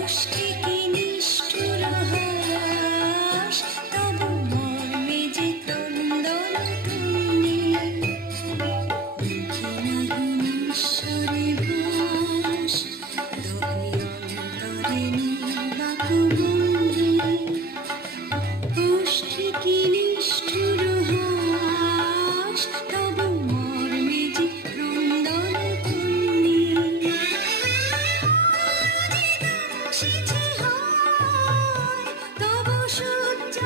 মুষ্টি কি নিষ্ঠুর হাস, তবু মর্মে যে ক্রন্দন তুমনি। লিখে নাহি ঈশ্বরে ভাস, তবে অন্তরে নির্বাকবন্দি। মুষ্টি কি নিষ্ঠুর হাস, তবু মর্মে যে ক্রন্দন তুমনি। তবু সূর্য